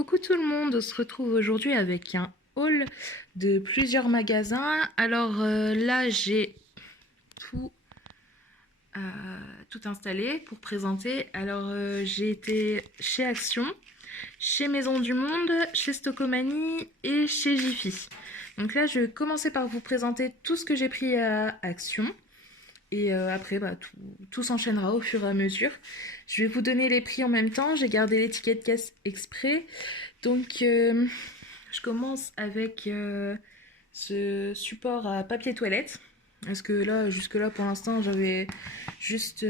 Coucou tout le monde, on se retrouve aujourd'hui avec un haul de plusieurs magasins. Alors là, j'ai tout, euh, tout installé pour présenter. Alors j'ai été chez Action, chez Maison du Monde, chez Stocomanie et chez Jiffy. Donc là, je vais commencer par vous présenter tout ce que j'ai pris à Action. Et après, tout s'enchaînera au fur et à mesure. Je vais vous donner les prix en même temps. J'ai gardé l'étiquette caisse exprès. Donc, je commence avec ce support à papier toilette. Parce que là, jusque-là, pour l'instant, j'avais juste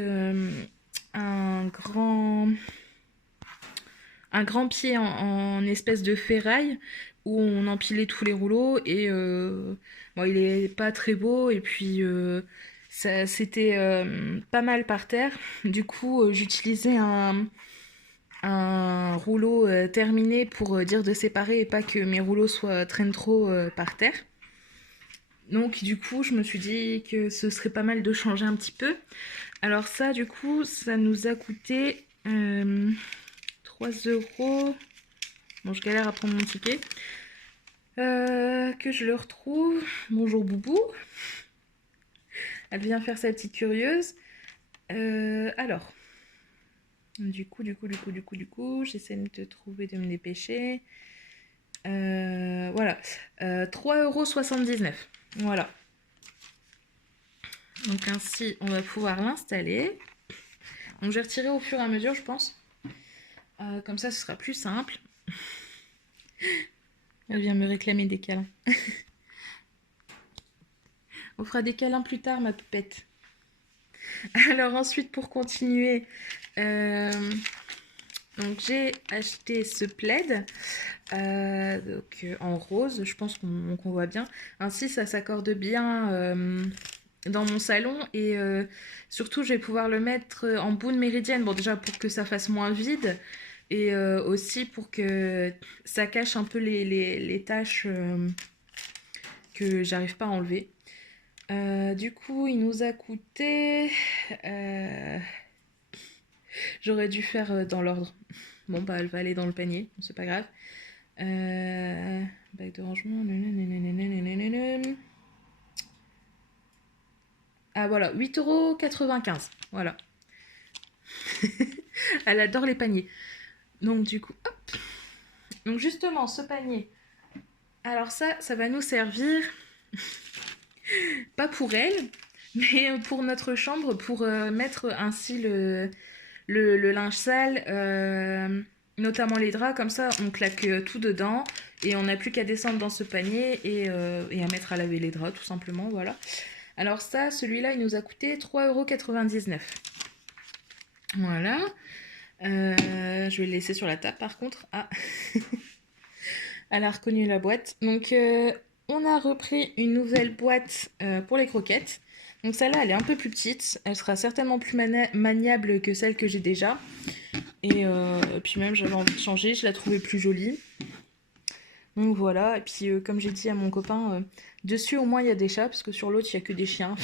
un grand, un grand pied en espèce de ferraille où on empilait tous les rouleaux. Et bon, il est pas très beau. Et puis, ça, c'était pas mal par terre. Du coup, j'utilisais un rouleau terminé pour dire de séparer et pas que mes rouleaux traînent trop par terre. Donc du coup, je me suis dit que ce serait pas mal de changer un petit peu. Alors ça, du coup, ça nous a coûté 3 euros. Bon, je galère à prendre mon ticket. Que je le retrouve. Bonjour Boubou. Elle vient faire sa petite curieuse. Alors, du coup, j'essaie de trouver, de me dépêcher. Voilà, 3,79 €. Voilà. Donc ainsi, on va pouvoir l'installer. Donc je vais retirer au fur et à mesure, je pense. Comme ça, ce sera plus simple. Elle vient me réclamer des câlins. On fera des câlins plus tard, ma poupette. Alors ensuite, pour continuer, donc j'ai acheté ce plaid en rose, je pense qu'on voit bien. Ainsi, ça s'accorde bien dans mon salon et surtout, je vais pouvoir le mettre en bout de méridienne. Bon, déjà pour que ça fasse moins vide et aussi pour que ça cache un peu les taches que j'arrive pas à enlever. Du coup, il nous a coûté... J'aurais dû faire dans l'ordre. Bon, bah, elle va aller dans le panier, c'est pas grave. Bac de rangement. Ah, voilà, 8,95 €. Voilà. Elle adore les paniers. Donc, du coup, hop. Donc, justement, ce panier. Alors, ça va nous servir. Pas pour elle, mais pour notre chambre, pour mettre ainsi le linge sale, notamment les draps, comme ça on claque tout dedans et on n'a plus qu'à descendre dans ce panier et à mettre à laver les draps tout simplement, voilà. Alors ça, celui-là, il nous a coûté 3,99 €. Voilà. Je vais le laisser sur la table par contre. Ah, elle a reconnu la boîte. Donc on a repris une nouvelle boîte pour les croquettes. Donc celle-là, elle est un peu plus petite. Elle sera certainement plus maniable que celle que j'ai déjà. Et puis même, j'avais envie de changer. Je la trouvais plus jolie. Donc voilà. Et puis comme j'ai dit à mon copain, dessus au moins il y a des chats. Parce que sur l'autre, il n'y a que des chiens.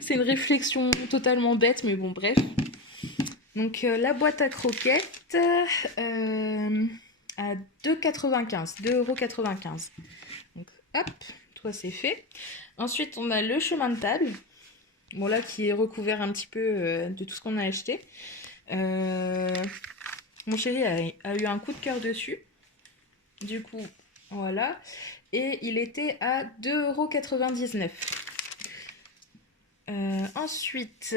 C'est une réflexion totalement bête. Mais bon, bref. Donc la boîte à croquettes à 2,95 €. 2,95 €. Donc hop, toi c'est fait. Ensuite, on a le chemin de table. Bon, là, qui est recouvert un petit peu de tout ce qu'on a acheté. Mon chéri a eu un coup de cœur dessus. Du coup, voilà. Et il était à 2,99 €. Ensuite,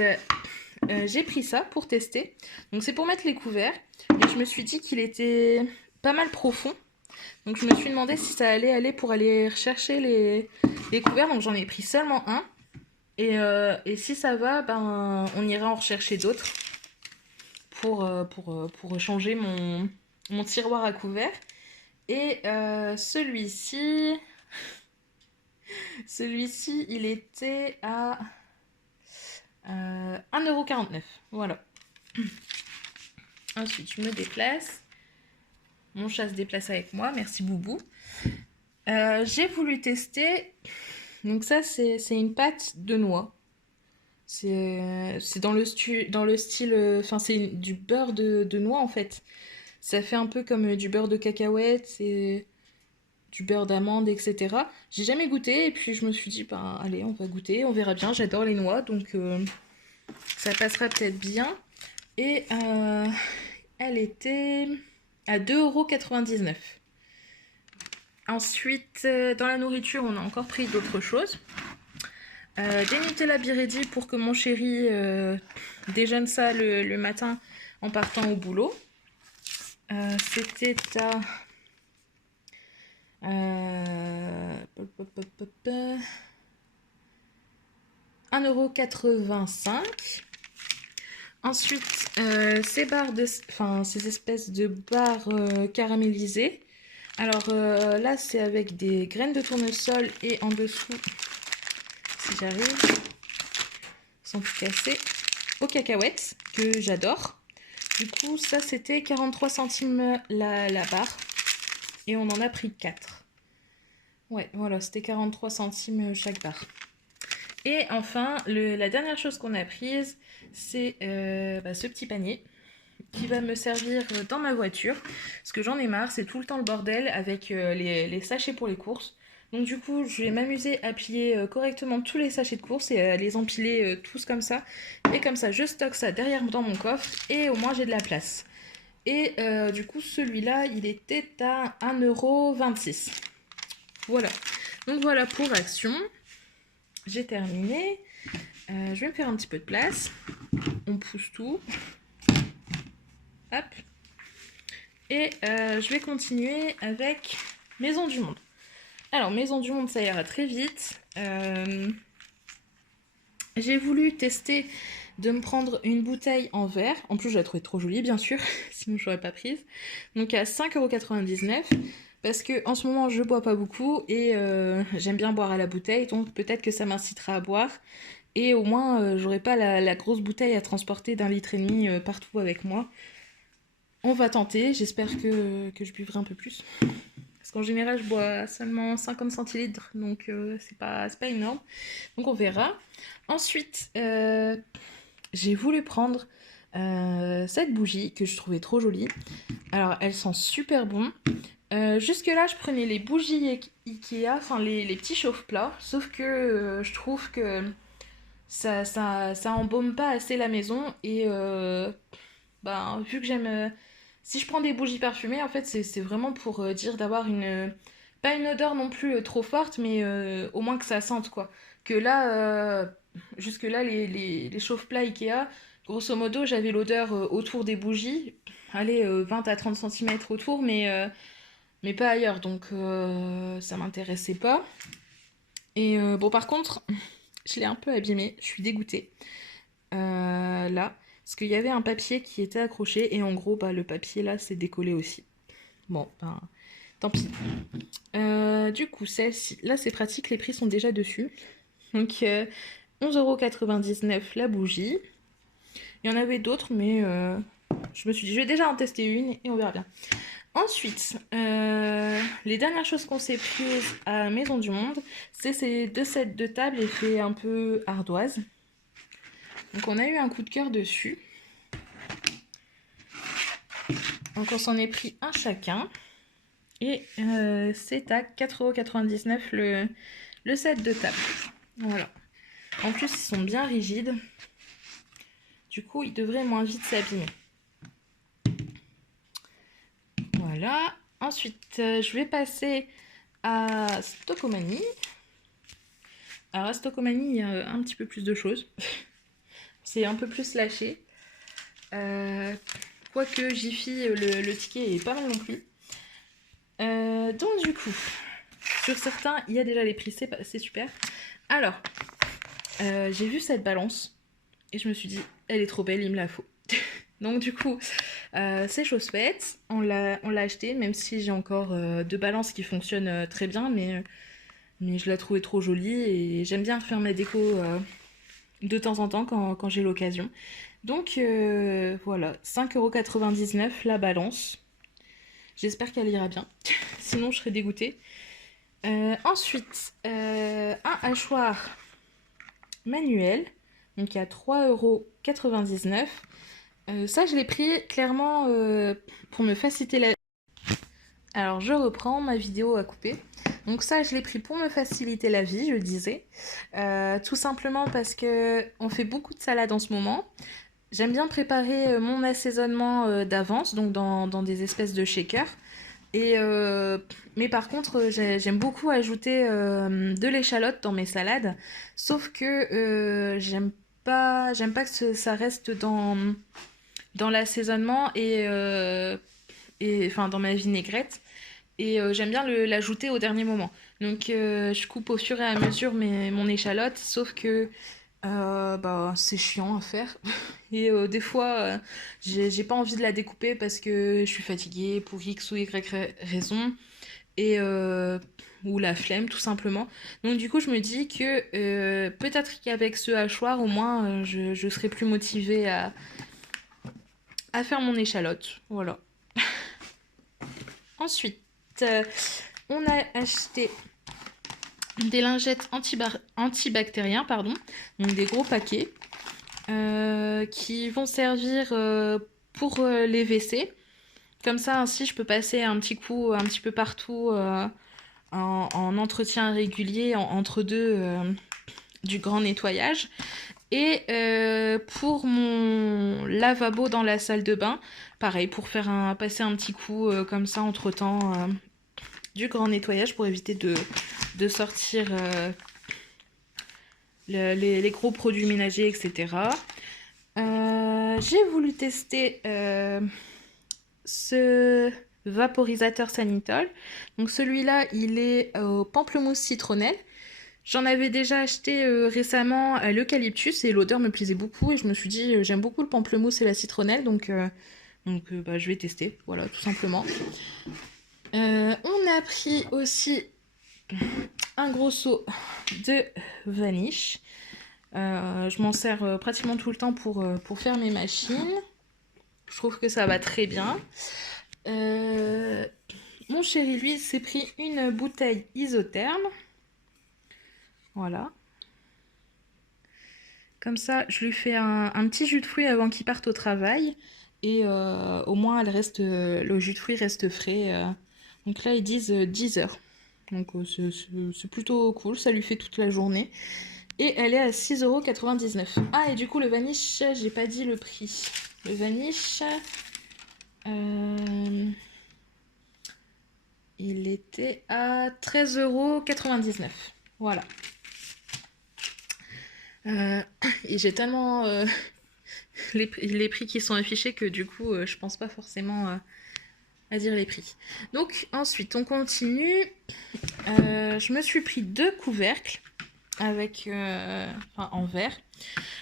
j'ai pris ça pour tester. Donc, c'est pour mettre les couverts. Et je me suis dit qu'il était pas mal profond. Donc, je me suis demandé si ça allait aller pour aller rechercher les couverts. Donc, j'en ai pris seulement un. Et si ça va, ben, on ira en rechercher d'autres pour changer mon tiroir à couverts. Et celui-ci, il était à 1,49 €. Voilà. Ensuite, je me déplace. Mon chat se déplace avec moi. Merci Boubou. J'ai voulu tester. Donc ça, c'est une pâte de noix. C'est dans le style... Enfin, c'est du beurre de noix, en fait. Ça fait un peu comme du beurre de cacahuète et du beurre d'amande, etc. J'ai jamais goûté et puis je me suis dit, bah allez, on va goûter, on verra bien. J'adore les noix, donc ça passera peut-être bien. Et elle était à 2,99 €. Ensuite, dans la nourriture, on a encore pris d'autres choses. Des Nutella Biredi pour que mon chéri déjeune ça le matin en partant au boulot. C'était à 1,85 €. Ensuite, ces espèces de barres caramélisées. Alors là, c'est avec des graines de tournesol et en dessous, si j'arrive, sans tout casser, aux cacahuètes, que j'adore. Du coup, ça, c'était 43 centimes la barre. Et on en a pris 4. Ouais, voilà, c'était 43 centimes chaque barre. Et enfin, la dernière chose qu'on a prise, c'est ce petit panier qui va me servir dans ma voiture. Parce que j'en ai marre, c'est tout le temps le bordel avec les sachets pour les courses. Donc du coup, je vais m'amuser à plier correctement tous les sachets de courses et à les empiler tous comme ça. Et comme ça, je stocke ça derrière dans mon coffre et au moins j'ai de la place. Et du coup, celui-là, il était à 1,26 €. Voilà. Donc voilà pour Action. J'ai terminé. Je vais me faire un petit peu de place. On pousse tout. Hop. Et je vais continuer avec Maison du Monde. Alors, Maison du Monde, ça ira très vite. J'ai voulu tester de me prendre une bouteille en verre. En plus, je la trouvais trop jolie, bien sûr. Sinon, je l'aurais pas prise. Donc, à 5,99 €. Parce que en ce moment, je bois pas beaucoup et j'aime bien boire à la bouteille. Donc, peut-être que ça m'incitera à boire. Et au moins, j'aurai pas la grosse bouteille à transporter d'1,5 litre partout avec moi. On va tenter. J'espère que je buvrai un peu plus. Parce qu'en général, je bois seulement 50 centilitres, donc c'est pas énorme. Donc on verra. Ensuite, j'ai voulu prendre cette bougie que je trouvais trop jolie. Alors, elle sent super bon. Jusque-là, je prenais les bougies Ikea, enfin les petits chauffe-plats, sauf que je trouve que ça embaume pas assez la maison et vu que j'aime. Si je prends des bougies parfumées, en fait, c'est vraiment pour dire d'avoir une. Pas une odeur non plus trop forte, mais au moins que ça sente, quoi. Que là, jusque-là, les chauffe-plats Ikea, grosso modo, j'avais l'odeur autour des bougies. Allez, 20 à 30 cm autour, mais pas ailleurs. Donc, ça m'intéressait pas. Et bon, par contre, je l'ai un peu abîmé. Je suis dégoûtée. Là. Parce qu'il y avait un papier qui était accroché et en gros, le papier là s'est décollé aussi. Bon, tant pis. Du coup, celle-ci, là c'est pratique, les prix sont déjà dessus. Donc 11,99 € la bougie. Il y en avait d'autres, mais je me suis dit, je vais déjà en tester une et on verra bien. Ensuite, les dernières choses qu'on s'est prises à Maison du Monde, c'est ces 2 sets de table effet un peu ardoise. Donc on a eu un coup de cœur dessus. Donc on s'en est pris un chacun. Et c'est à 4,99 € le set de table. Voilà. En plus, ils sont bien rigides. Du coup, ils devraient moins vite s'abîmer. Voilà. Ensuite, je vais passer à Stockomanie. Alors à Stockomanie, il y a un petit peu plus de choses. C'est un peu plus lâché. Quoique Jiffy, le ticket est pas mal non plus. Donc du coup, sur certains, il y a déjà les prix, c'est super. Alors, j'ai vu cette balance et je me suis dit, elle est trop belle, il me la faut. Donc du coup, c'est chose faite. On l'a acheté, même si j'ai encore 2 balances qui fonctionnent très bien, mais je la trouvais trop jolie et j'aime bien faire ma déco de temps en temps quand j'ai l'occasion. Donc voilà, 5,99 € la balance. J'espère qu'elle ira bien, sinon je serai dégoûtée. Ensuite, un hachoir manuel, donc à 3,99 €. Ça, je l'ai pris clairement pour me faciliter la... Alors, je reprends, ma vidéo à couper. Donc ça, je l'ai pris pour me faciliter la vie, je disais. Tout simplement parce que on fait beaucoup de salades en ce moment. J'aime bien préparer mon assaisonnement d'avance, donc dans des espèces de shakers. Et, mais par contre, j'aime beaucoup ajouter de l'échalote dans mes salades. Sauf que j'aime pas que ça reste dans l'assaisonnement et enfin dans ma vinaigrette. Et j'aime bien l'ajouter au dernier moment. Donc je coupe au fur et à mesure mon échalote, sauf que bah, c'est chiant à faire. Et des fois, j'ai pas envie de la découper parce que je suis fatiguée pour X ou Y raison. Et, ou la flemme, tout simplement. Donc du coup, je me dis que peut-être qu'avec ce hachoir, au moins, je serai plus motivée à faire mon échalote. Voilà. Ensuite, euh, on a acheté des lingettes antibactériens, pardon, donc des gros paquets qui vont servir pour les WC. Comme ça, ainsi, je peux passer un petit coup un petit peu partout en entretien régulier entre deux du grand nettoyage. Et pour mon lavabo dans la salle de bain, pareil, pour passer un petit coup comme ça entre temps du grand nettoyage pour éviter de sortir les gros produits ménagers, etc. J'ai voulu tester ce vaporisateur Sanitol. Donc celui-là, il est au pamplemousse citronnelle. J'en avais déjà acheté récemment à l'eucalyptus et l'odeur me plaisait beaucoup et je me suis dit j'aime beaucoup le pamplemousse et la citronnelle donc bah, je vais tester, voilà tout simplement. On a pris aussi un gros seau de vaniche. Je m'en sers pratiquement tout le temps pour faire mes machines. Je trouve que ça va très bien. Mon chéri, lui, s'est pris une bouteille isotherme. Voilà. Comme ça, je lui fais un petit jus de fruits avant qu'il parte au travail. Et au moins, le jus de fruits reste frais. Donc là, ils disent 10 heures. Donc c'est plutôt cool, ça lui fait toute la journée. Et elle est à 6,99 €. Ah, et du coup, le vaniche, j'ai pas dit le prix. Le vaniche, il était à 13,99 €. Voilà. Et j'ai tellement les prix qui sont affichés que du coup, je pense pas forcément à dire les prix. Donc, ensuite, on continue. Je me suis pris 2 couvercles avec, en verre.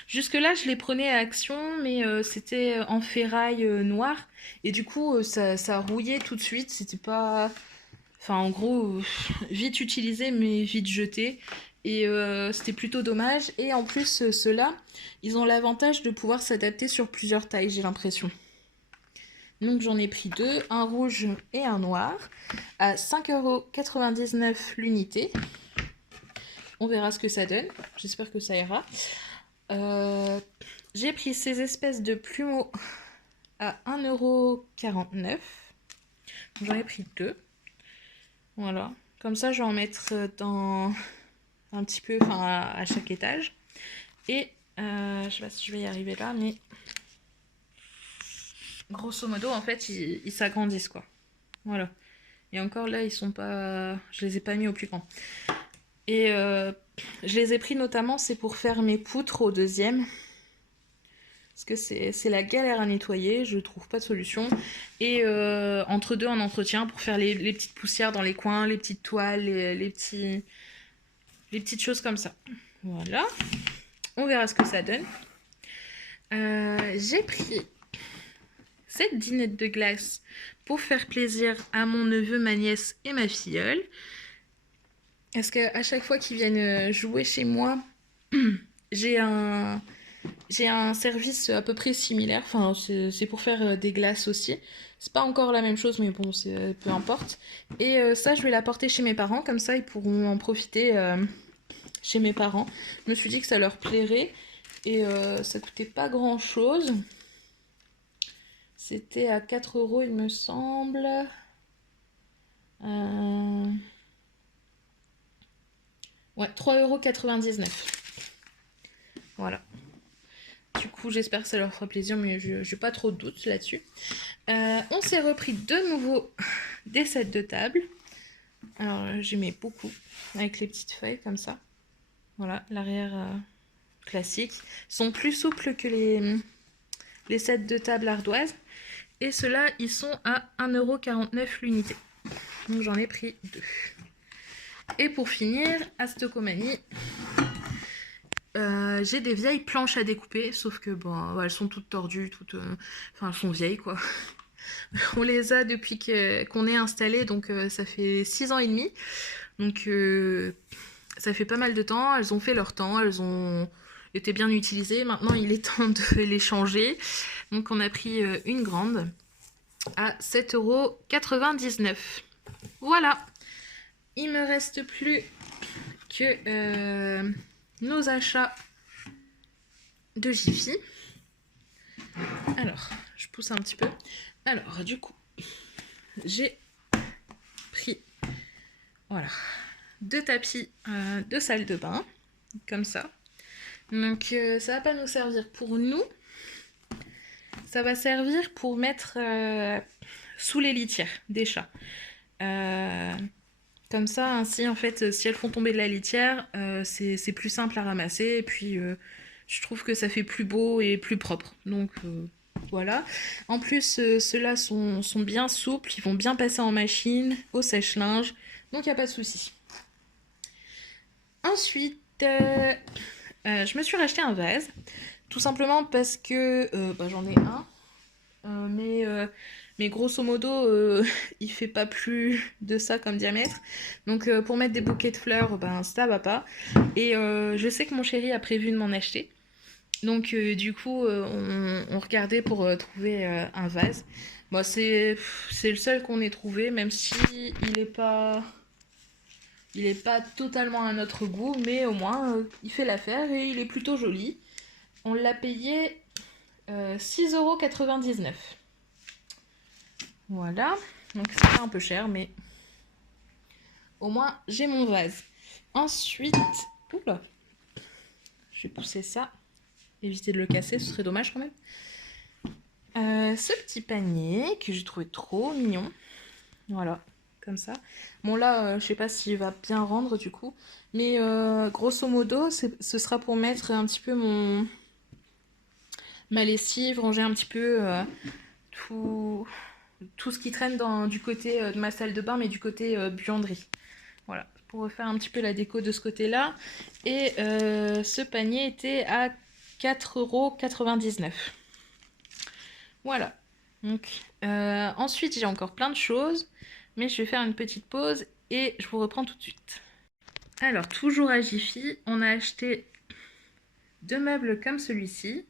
Jusque-là, je les prenais à Action, mais c'était en ferraille noire. Et du coup, ça rouillait tout de suite. C'était pas... Enfin, en gros, vite utilisé, mais vite jeté. Et c'était plutôt dommage. Et en plus, ceux-là, ils ont l'avantage de pouvoir s'adapter sur plusieurs tailles, j'ai l'impression. Donc j'en ai pris 2, un rouge et un noir, à 5,99 € l'unité. On verra ce que ça donne. J'espère que ça ira. J'ai pris ces espèces de plumeaux à 1,49 €. J'en ai pris 2. Voilà. Comme ça, je vais en mettre dans un petit peu, enfin à chaque étage. Et je sais pas si je vais y arriver là, mais grosso modo, en fait, ils s'agrandissent quoi. Voilà. Et encore là, ils sont pas, je les ai pas mis au plus grand. Et je les ai pris notamment, c'est pour faire mes poutres au deuxième. Parce que c'est la galère à nettoyer, je trouve pas de solution. Et entre deux en entretien pour faire les petites poussières dans les coins, les petites toiles, les petites choses comme ça. Voilà. On verra ce que ça donne. J'ai pris cette dinette de glace pour faire plaisir à mon neveu, ma nièce et ma filleule. Parce qu'à chaque fois qu'ils viennent jouer chez moi, j'ai un service à peu près similaire. Enfin, c'est pour faire des glaces aussi. C'est pas encore la même chose, mais bon, peu importe. Et ça, je vais l'apporter chez mes parents. Comme ça, ils pourront en profiter chez mes parents. Je me suis dit que ça leur plairait. Et ça coûtait pas grand-chose. C'était à 4 € il me semble. Ouais, 3,99 €. Voilà. Du coup, j'espère que ça leur fera plaisir, mais je n'ai pas trop de doutes là-dessus. On s'est repris de nouveau des sets de table. Alors, j'aimais beaucoup, avec les petites feuilles comme ça. Voilà, l'arrière classique. Ils sont plus souples que les sets de table ardoise. Et ceux-là, ils sont à 1,49 € l'unité. Donc, j'en ai pris 2. Et pour finir, à Stocomanie, j'ai des vieilles planches à découper, sauf que bon, elles sont toutes tordues, enfin elles sont vieilles quoi. On les a depuis qu'on est installé, donc ça fait 6 ans et demi. Donc ça fait pas mal de temps, elles ont fait leur temps, elles ont été bien utilisées. Maintenant il est temps de les changer. Donc on a pris une grande à 7,99 €. Voilà. Il me reste plus que nos achats de Jiffy. Alors, je pousse un petit peu. Alors, du coup, j'ai pris, voilà, 2 tapis de salle de bain, comme ça. Donc, ça va pas nous servir pour nous. Ça va servir pour mettre sous les litières des chats. Comme ça, ainsi, en fait, si elles font tomber de la litière, c'est plus simple à ramasser. Et puis, je trouve que ça fait plus beau et plus propre. Donc, voilà. En plus, ceux-là sont bien souples. Ils vont bien passer en machine, au sèche-linge. Donc, il n'y a pas de souci. Ensuite, je me suis racheté un vase. Tout simplement parce que j'en ai un. Mais grosso modo, il fait pas plus de ça comme diamètre. Donc pour mettre des bouquets de fleurs, ça va pas. Et je sais que mon chéri a prévu de m'en acheter. Donc du coup, on regardait pour trouver un vase. Bon, c'est le seul qu'on ait trouvé, même si il est pas totalement à notre goût, mais au moins il fait l'affaire et il est plutôt joli. On l'a payé 6,99 €. Voilà, donc c'est un peu cher, mais au moins j'ai mon vase. Ensuite, oula, je vais pousser ça, éviter de le casser, ce serait dommage quand même. Ce petit panier que j'ai trouvé trop mignon, voilà, comme ça. Bon là, je sais pas s'il va bien rendre du coup, mais grosso modo, ce sera pour mettre un petit peu ma lessive, ranger un petit peu tout ce qui traîne du côté de ma salle de bain, mais du côté buanderie. Voilà, pour refaire un petit peu la déco de ce côté-là. Et ce panier était à 4,99 €. Voilà. Donc, ensuite, j'ai encore plein de choses, mais je vais faire une petite pause et je vous reprends tout de suite. Alors, toujours à Jiffy, on a acheté 2 meubles comme celui-ci.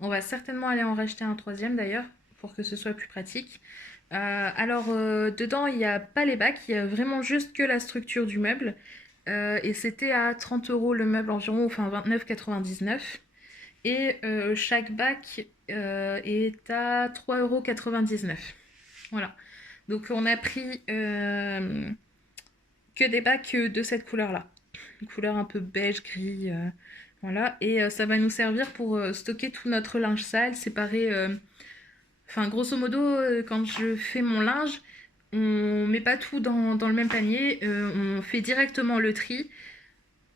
On va certainement aller en racheter un 3e d'ailleurs, pour que ce soit plus pratique. Dedans, il n'y a pas les bacs, il y a vraiment juste que la structure du meuble. Et c'était à 30 € le meuble environ, enfin 29,99 €. Et chaque bac est à 3,99 €. Voilà. Donc on a pris que des bacs de cette couleur-là. Une couleur un peu beige, gris. Voilà. Et ça va nous servir pour stocker tout notre linge sale, séparer... Enfin, grosso modo, quand je fais mon linge, on met pas tout dans le même panier. On fait directement le tri.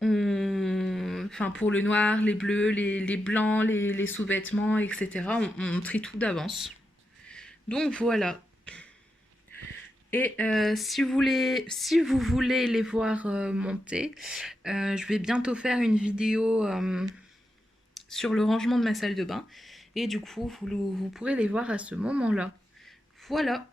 Enfin, pour le noir, les bleus, les blancs, les sous-vêtements, etc. On trie tout d'avance. Donc voilà. Et si vous voulez les voir monter, je vais bientôt faire une vidéo sur le rangement de ma salle de bain. Et du coup, vous pourrez les voir à ce moment-là. Voilà.